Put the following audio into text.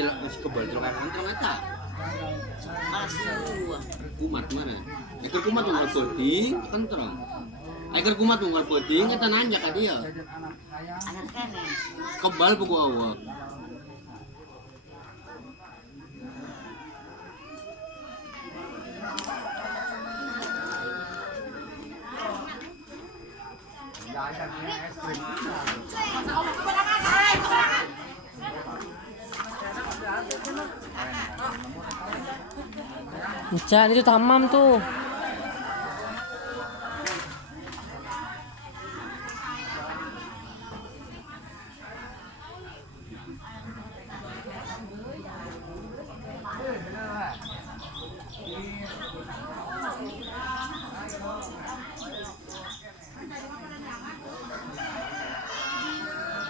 delok masih kebal delok kan terus ngata. Malas dua. Kumat mana? Ekor kumat tunggal bodi kan terang. Ekor kumat tunggal bodi ngata nanjak ka dia. Anak kene. Kebal buku awak. Hujan itu tamam tuh.